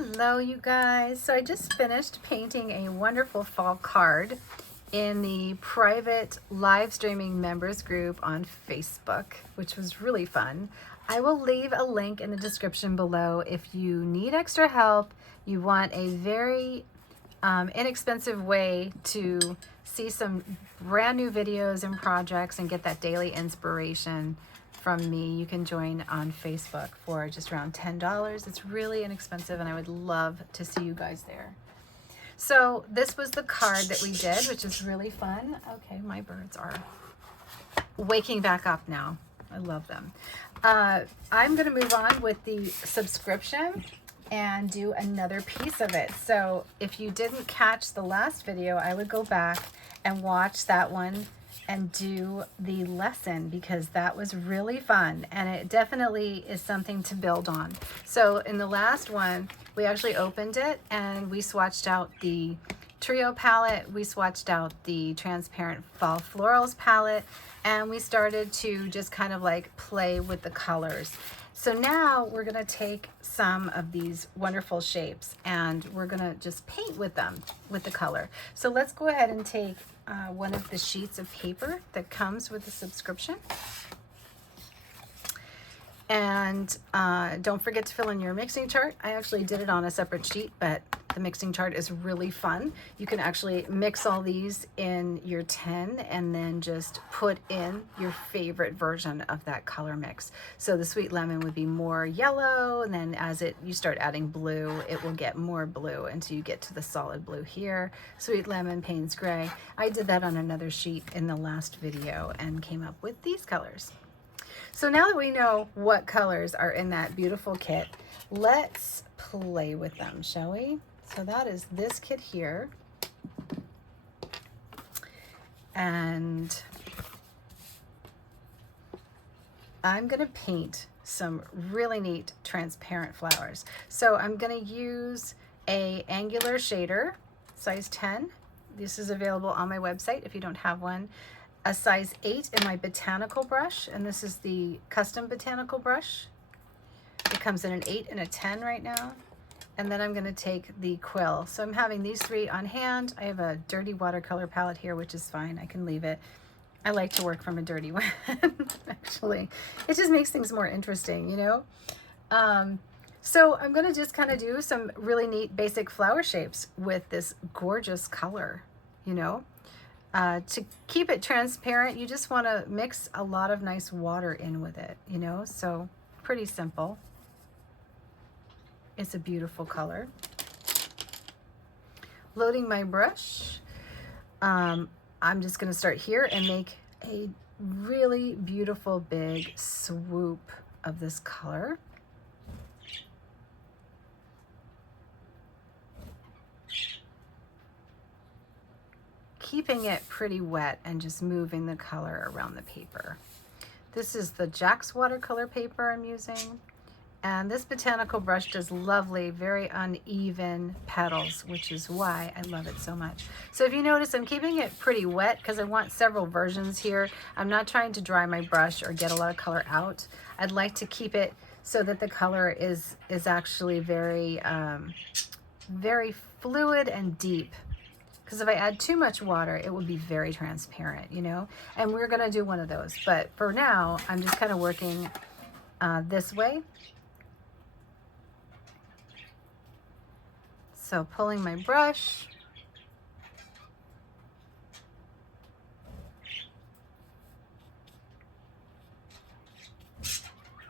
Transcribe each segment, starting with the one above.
Hello you guys. So I just finished painting a wonderful fall card in the private live streaming members group on Facebook, which was really fun. I will leave a link in the description below if you need extra help, you want a very inexpensive way to see some brand new videos and projects and get that daily inspiration from me. You can join on Facebook for just around $10. It's really inexpensive and I would love to see you guys there. So this was the card that we did, which is really fun. Okay, my birds are waking back up now. I love them. I'm going to move on with the subscription and do another piece of it. So if you didn't catch the last video, I would go back and watch that one and do the lesson, because that was really fun and it definitely is something to build on. So in the last one, we actually opened it and we swatched out the trio palette, we swatched out the transparent fall florals palette, and we started to just kind of like play with the colors. So now we're gonna take some of these wonderful shapes and we're gonna just paint with them with the color. So let's go ahead and take one of the sheets of paper that comes with the subscription. And don't forget to fill in your mixing chart. I actually did it on a separate sheet, but the mixing chart is really fun. You can actually mix all these in your tin and then just put in your favorite version of that color mix. So the sweet lemon would be more yellow, and then as you start adding blue, it will get more blue until you get to the solid blue here. Sweet lemon, Payne's gray. I did that on another sheet in the last video and came up with these colors. So now that we know what colors are in that beautiful kit, let's play with them, shall we? So that is this kit here. And I'm going to paint some really neat transparent flowers. So I'm going to use a angular shader, size 10. This is available on my website if you don't have one. A size 8 in my botanical brush, and this is the custom botanical brush. It comes in an 8 and a 10 right now. And then I'm going to take the quill. So I'm having these three on hand. I have a dirty watercolor palette here, which is fine. I can leave it. I like to work from a dirty one, actually. It just makes things more interesting, you know? So I'm going to just kind of do some really neat basic flower shapes with this gorgeous color, you know? To keep it transparent, you just want to mix a lot of nice water in with it, you know? So pretty simple. It's a beautiful color. Loading my brush. I'm just going to start here and make a really beautiful big swoop of this color. Keeping it pretty wet and just moving the color around the paper. This is the Jack's watercolor paper I'm using. And this botanical brush does lovely, very uneven petals, which is why I love it so much. So if you notice, I'm keeping it pretty wet because I want several versions here. I'm not trying to dry my brush or get a lot of color out. I'd like to keep it so that the color is actually very, very fluid and deep. Because if I add too much water, it will be very transparent, you know? And we're gonna do one of those. But for now, I'm just kind of working this way. So pulling my brush.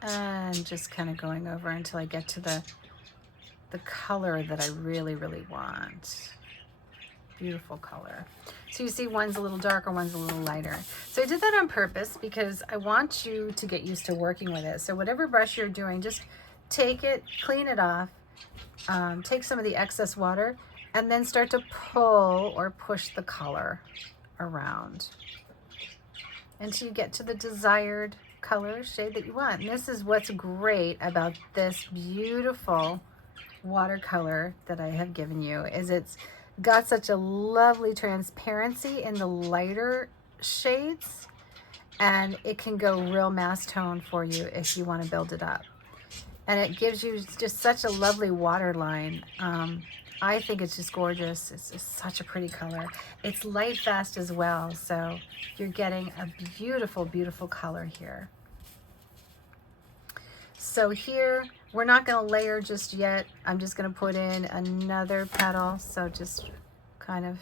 And just kind of going over until I get to the color that I really, really want. Beautiful color. So you see one's a little darker, one's a little lighter. So I did that on purpose because I want you to get used to working with it. So whatever brush you're doing, just take it, clean it off, take some of the excess water, and then start to pull or push the color around until you get to the desired color shade that you want. And this is what's great about this beautiful watercolor that I have given you, is it's got such a lovely transparency in the lighter shades, and it can go real mass tone for you if you want to build it up. and it gives you just such a lovely water line. I think it's just gorgeous. It's just such a pretty color. It's light fast as well, so you're getting a beautiful, beautiful color here. So here, we're not going to layer just yet. I'm just going to put in another petal. So just kind of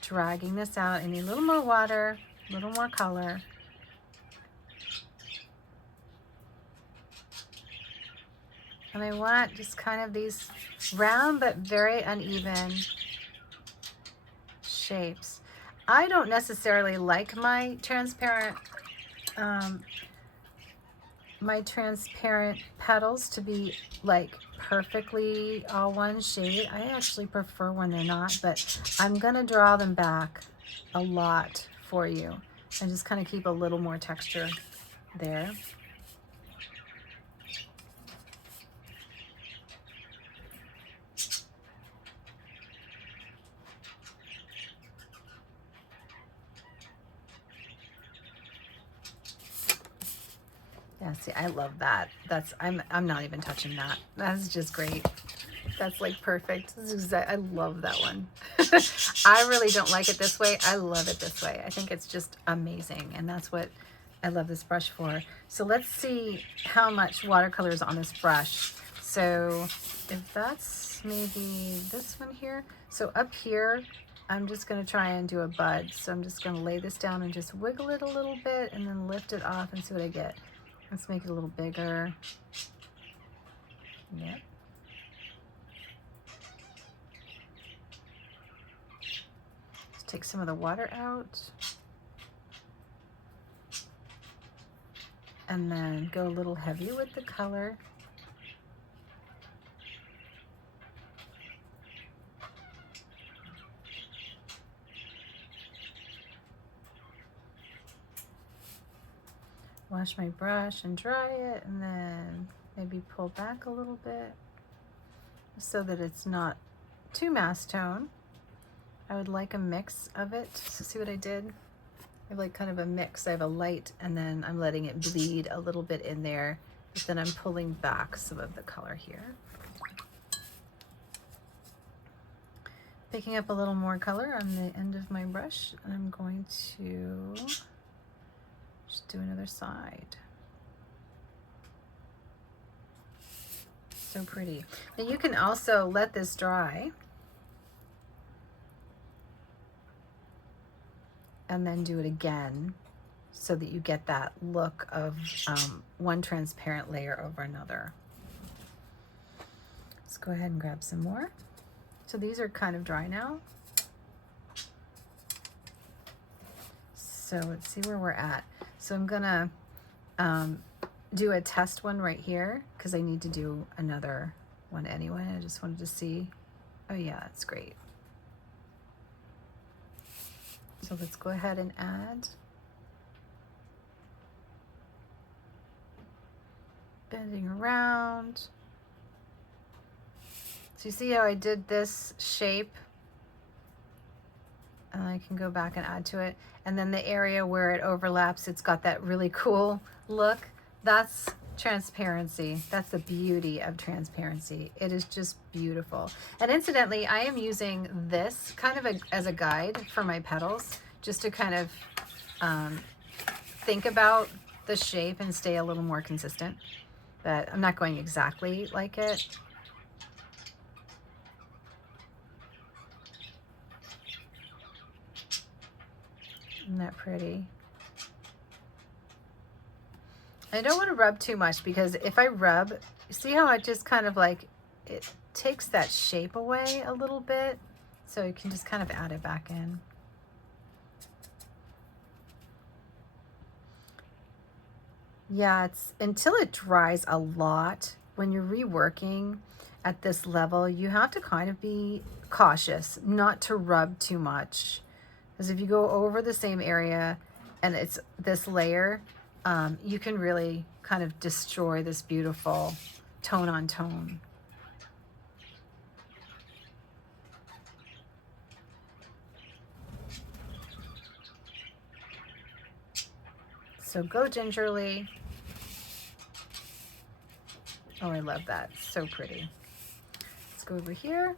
dragging this out. I need a little more water, a little more color. And I want just kind of these round but very uneven shapes. I don't necessarily like my transparent petals to be like perfectly all one shade. I actually prefer when they're not, but I'm gonna draw them back a lot for you and just kind of keep a little more texture there. Yeah, see, I love that. I'm not even touching that. That's just great. That's like perfect. I love that one. I really don't like it this way. I love it this way. I think it's just amazing, and that's what I love this brush for. So let's see how much watercolor is on this brush. So if that's maybe this one here. So up here, I'm just going to try and do a bud. So I'm just going to lay this down and just wiggle it a little bit and then lift it off and see what I get. Let's make it a little bigger. Yep. Let's take some of the water out. And then go a little heavy with the color. Wash my brush and dry it, and then maybe pull back a little bit so that it's not too mass tone. I would like a mix of it. So see what I did? I have like kind of a mix. I have a light, and then I'm letting it bleed a little bit in there, but then I'm pulling back some of the color here. Picking up a little more color on the end of my brush, and I'm going to just do another side. So pretty. Now you can also let this dry and then do it again so that you get that look of one transparent layer over another. Let's go ahead and grab some more. So these are kind of dry now. So let's see where we're at. So I'm gonna do a test one right here because I need to do another one anyway. I just wanted to see. Oh yeah, that's great. So let's go ahead and add. Bending around. So you see how I did this shape? And I can go back and add to it. And then the area where it overlaps, it's got that really cool look. That's transparency. That's the beauty of transparency. It is just beautiful. And incidentally, I am using this kind of as a guide for my petals, just to kind of think about the shape and stay a little more consistent. But I'm not going exactly like it. Isn't that pretty? I don't want to rub too much because if I rub, see how it just kind of like, it takes that shape away a little bit. So you can just kind of add it back in. Yeah, it's until it dries a lot. When you're reworking at this level, you have to kind of be cautious not to rub too much. Because if you go over the same area and it's this layer, you can really kind of destroy this beautiful tone on tone. So go gingerly. Oh, I love that. So pretty. Let's go over here.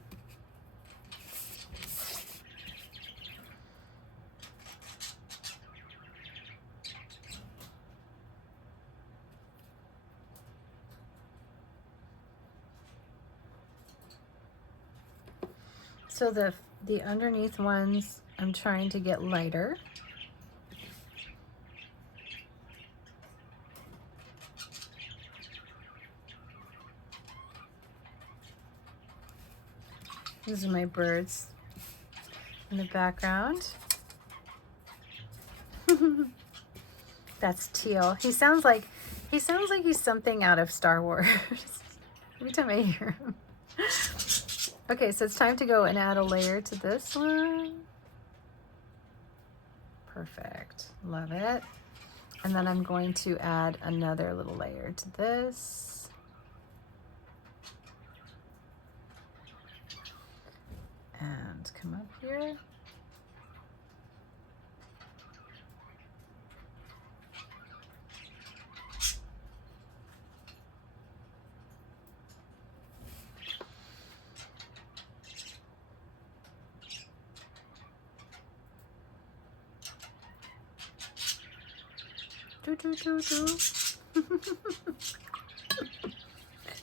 So the underneath ones, I'm trying to get lighter. These are my birds in the background. That's teal. He sounds like he's something out of Star Wars. Every time I hear him. Okay, so it's time to go and add a layer to this one. Perfect. Love it. And then I'm going to add another little layer to this. And come up here. Do, do, do, do.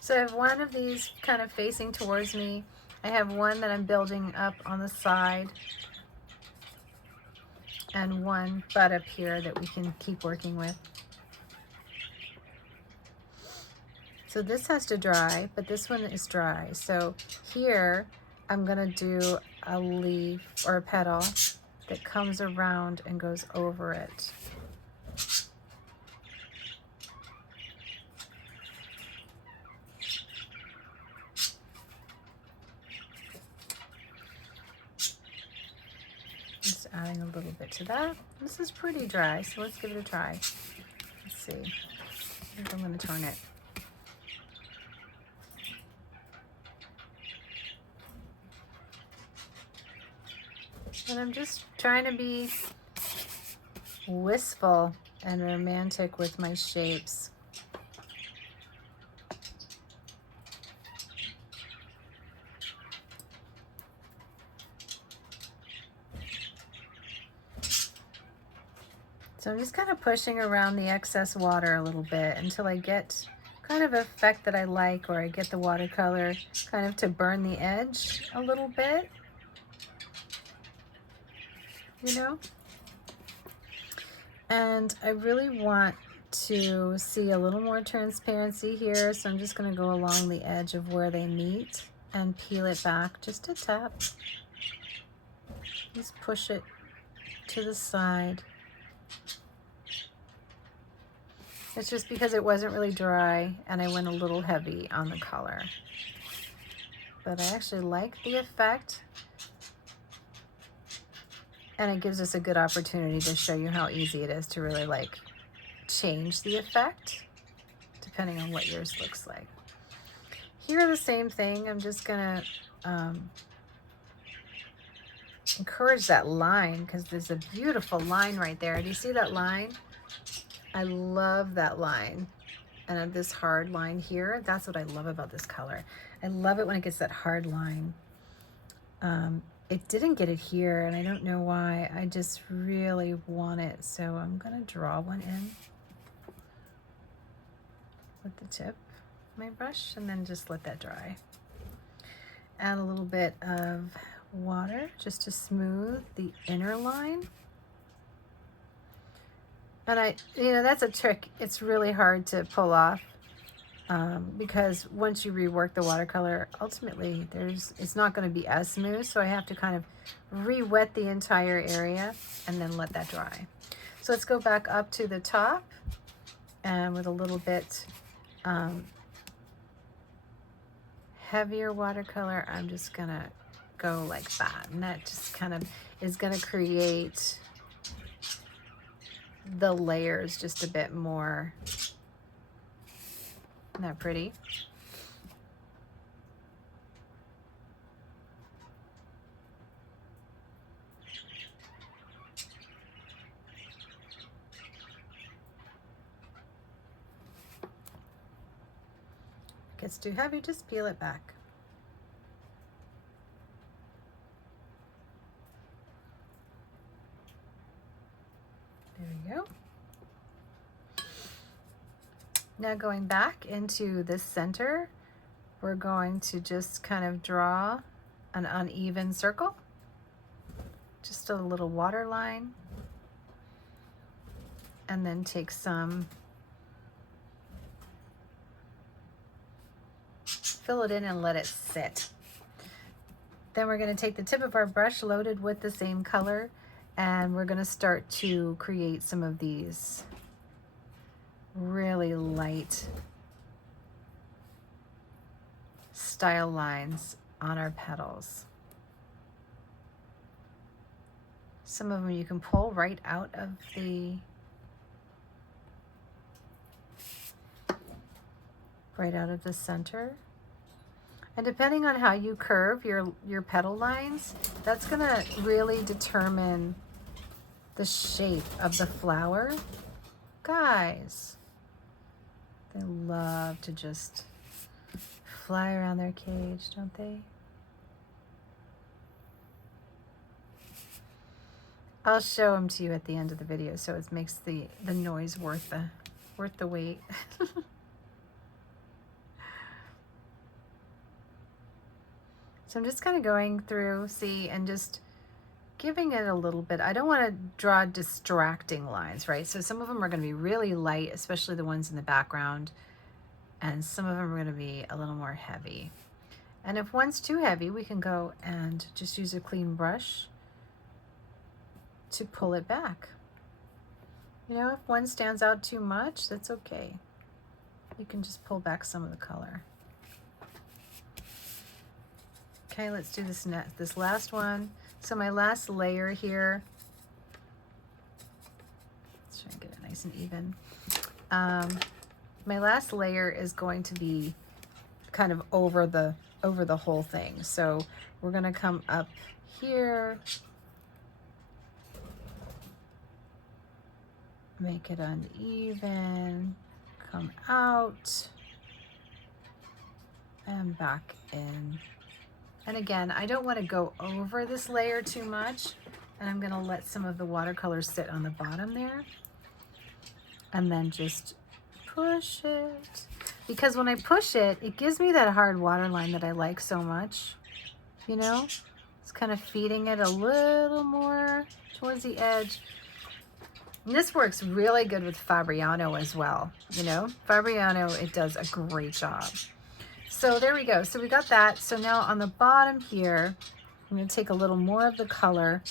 So I have one of these kind of facing towards me. I have one that I'm building up on the side, and one butt up here that we can keep working with. So this has to dry, but this one is dry. So here I'm gonna do a leaf or a petal that comes around and goes over it. Just adding a little bit to that. This is pretty dry, so let's give it a try. Let's see. I think I'm gonna turn it. And I'm just trying to be wistful and romantic with my shapes. So I'm just kind of pushing around the excess water a little bit until I get kind of an effect that I like, or I get the watercolor kind of to burn the edge a little bit, you know? And I really want to see a little more transparency here, so I'm just going to go along the edge of where they meet and peel it back just a tap. Just push it to the side. It's just because it wasn't really dry and I went a little heavy on the color. But I actually like the effect, and it gives us a good opportunity to show you how easy it is to really like change the effect depending on what yours looks like. Here, the same thing. I'm just gonna encourage that line, because there's a beautiful line right there. Do you see that line? I love that line. And this hard line here, that's what I love about this color. I love it when it gets that hard line. It didn't get it here, and I don't know why. I just really want it, so I'm gonna draw one in with the tip of my brush, and then just let that dry. Add a little bit of water just to smooth the inner line. And you know, that's a trick. It's really hard to pull off because once you rework the watercolor, ultimately it's not going to be as smooth. So I have to kind of re-wet the entire area and then let that dry. So let's go back up to the top, and with a little bit heavier watercolor, I'm just going to go like that. And that just kind of is going to create the layers just a bit more. Isn't that pretty? gets too heavy, just peel it back. There we go. Now going back into this center, we're going to just kind of draw an uneven circle, just a little water line, and then take some, fill it in and let it sit. Then we're going to take the tip of our brush loaded with the same color, and we're going to start to create some of these really light style lines on our petals. Some of them you can pull right out of the center. And depending on how you curve your petal lines, that's gonna really determine the shape of the flower. Guys, they love to just fly around their cage, don't they? I'll show them to you at the end of the video so it makes the noise worth the wait. So I'm just kind of going through, see, and just giving it a little bit. I don't want to draw distracting lines, right? So some of them are going to be really light, especially the ones in the background, and some of them are going to be a little more heavy. And if one's too heavy, we can go and just use a clean brush to pull it back. You know, if one stands out too much, that's okay. You can just pull back some of the color. Okay, let's do this last one. So my last layer here, let's try and get it nice and even. My last layer is going to be kind of over the whole thing. So we're gonna come up here, make it uneven, come out, and back in. And again, I don't want to go over this layer too much, and I'm going to let some of the watercolor sit on the bottom there, and then just push it. Because when I push it, it gives me that hard waterline that I like so much, you know? It's kind of feeding it a little more towards the edge. And this works really good with Fabriano as well, you know? Fabriano, it does a great job. So there we go. So we got that. So now on the bottom here, I'm going to take a little more of the color,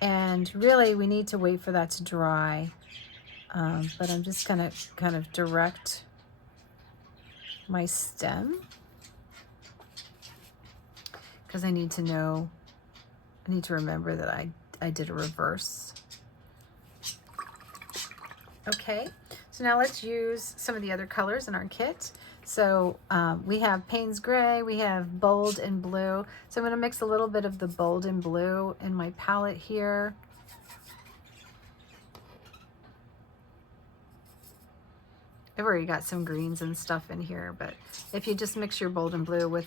and really we need to wait for that to dry. But I'm just going to kind of direct my stem, because I need to remember that I did a reverse. Okay, so now let's use some of the other colors in our kit. So we have Payne's Gray, we have Bold and Blue. So I'm going to mix a little bit of the Bold and Blue in my palette here. I've already got some greens and stuff in here, but if you just mix your Bold and Blue with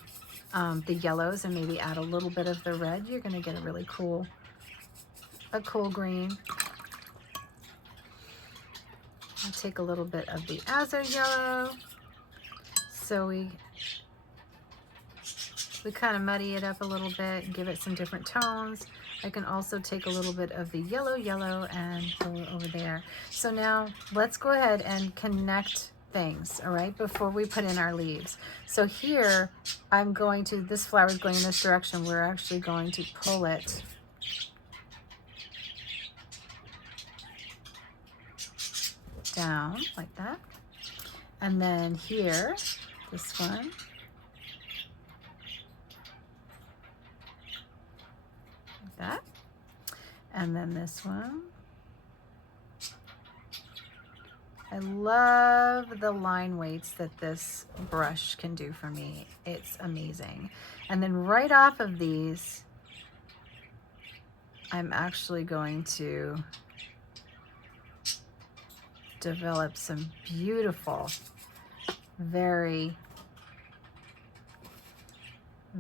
the yellows and maybe add a little bit of the red, you're going to get a really cool green. I'll take a little bit of the Azo Yellow. So we kind of muddy it up a little bit and give it some different tones. I can also take a little bit of the yellow and pull it over there. So now let's go ahead and connect things, all right, before we put in our leaves. So here this flower is going in this direction. We're actually going to pull it down like that. And then here, this one, like that. And then this one. I love the line weights that this brush can do for me. It's amazing. And then right off of these, I'm actually going to develop some beautiful, very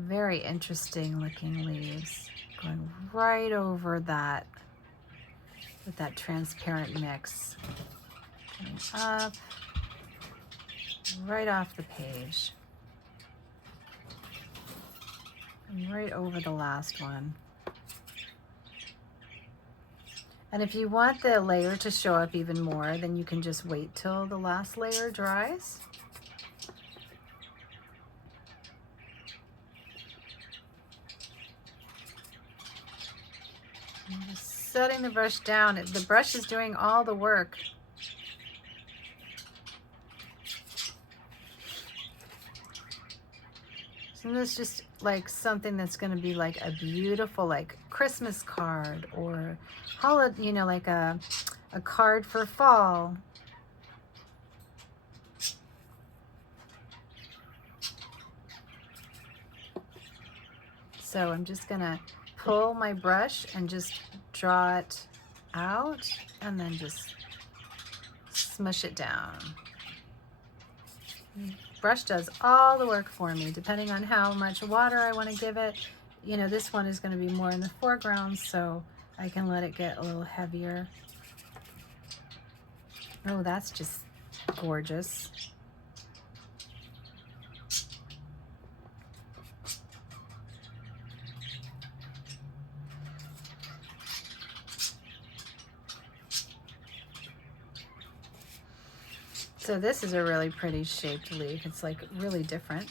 Very interesting looking leaves going right over that with that transparent mix. Coming up, right off the page. And right over the last one. And if you want the layer to show up even more, then you can just wait till the last layer dries. I'm just setting the brush down. The brush is doing all the work. So this is just like something that's going to be like a beautiful like Christmas card or holiday, you know, like a card for fall. So I'm just going to pull my brush and just draw it out and then just smush it down. Brush does all the work for me, depending on how much water I want to give it. You know, this one is going to be more in the foreground, so I can let it get a little heavier. Oh, that's just gorgeous. So this is a really pretty shaped leaf. It's like really different.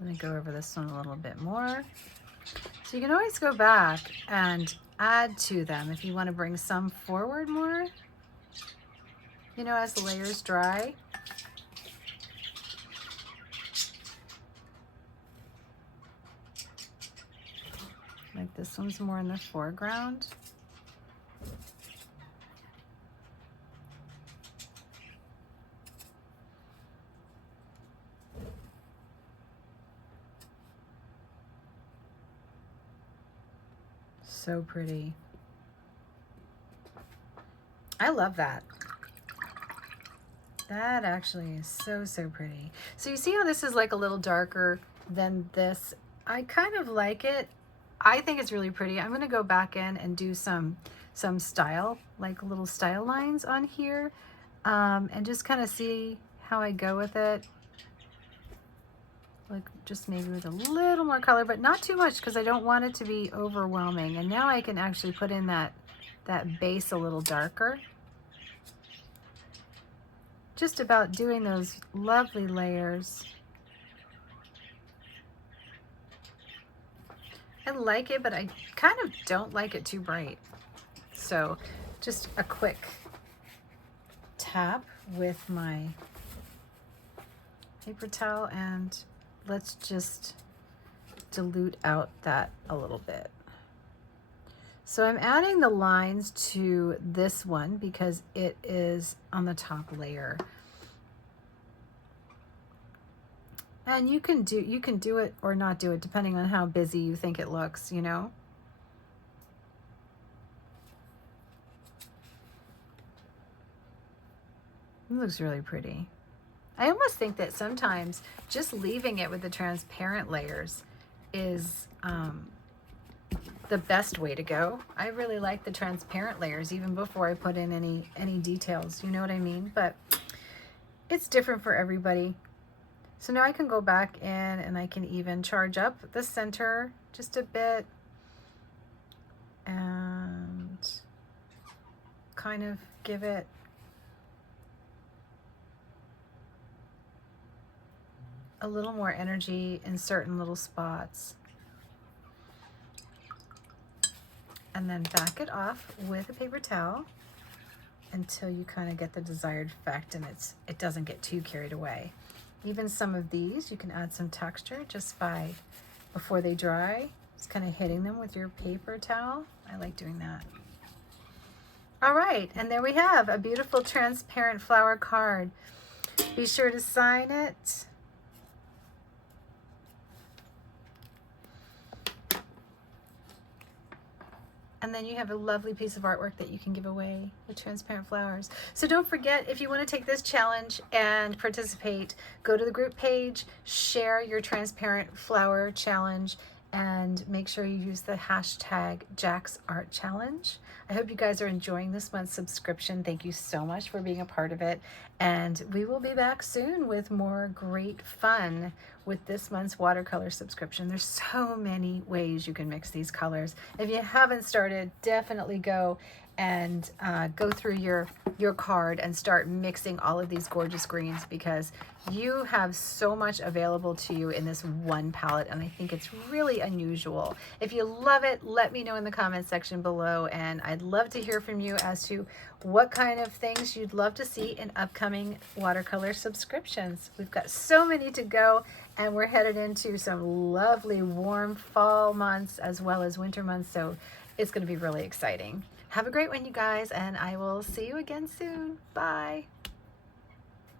Let me go over this one a little bit more. So you can always go back and add to them if you want to bring some forward more, you know, as the layers dry. Like this one's more in the foreground. So pretty. I love that. That actually is so, so pretty. So you see how this is like a little darker than this? I kind of like it. I think it's really pretty. I'm gonna go back in and do some style, like little style lines on here, and just kind of see how I go with it. Like just maybe with a little more color, but not too much because I don't want it to be overwhelming. And now I can actually put in that base a little darker. Just about doing those lovely layers. I like it, but I kind of don't like it too bright. So just a quick tap with my paper towel and let's just dilute out that a little bit. So I'm adding the lines to this one because it is on the top layer. And you can do it or not do it depending on how busy you think it looks, you know. It looks really pretty. I almost think that sometimes just leaving it with the transparent layers is the best way to go. I really like the transparent layers even before I put in any details, you know what I mean? But it's different for everybody. So now I can go back in and I can even charge up the center just a bit and kind of give it a little more energy in certain little spots. And then back it off with a paper towel until you kind of get the desired effect and it doesn't get too carried away. Even some of these, you can add some texture just by, before they dry, just kind of hitting them with your paper towel. I like doing that. All right, and there we have a beautiful transparent flower card. Be sure to sign it. and then you have a lovely piece of artwork that you can give away with transparent flowers. So don't forget, if you want to take this challenge and participate, go to the group page, share your transparent flower challenge, and make sure you use the hashtag Jack's Art Challenge. I hope you guys are enjoying this month's subscription. Thank you so much for being a part of it. And we will be back soon with more great fun with this month's watercolor subscription. There's so many ways you can mix these colors. If you haven't started, definitely go and go through your card and start mixing all of these gorgeous greens, because you have so much available to you in this one palette, and I think it's really unusual. If you love it, let me know in the comments section below, and I'd love to hear from you as to what kind of things you'd love to see in upcoming watercolor subscriptions. We've got so many to go, and we're headed into some lovely warm fall months as well as winter months, so it's going to be really exciting. Have a great one, you guys, and I will see you again soon. Bye.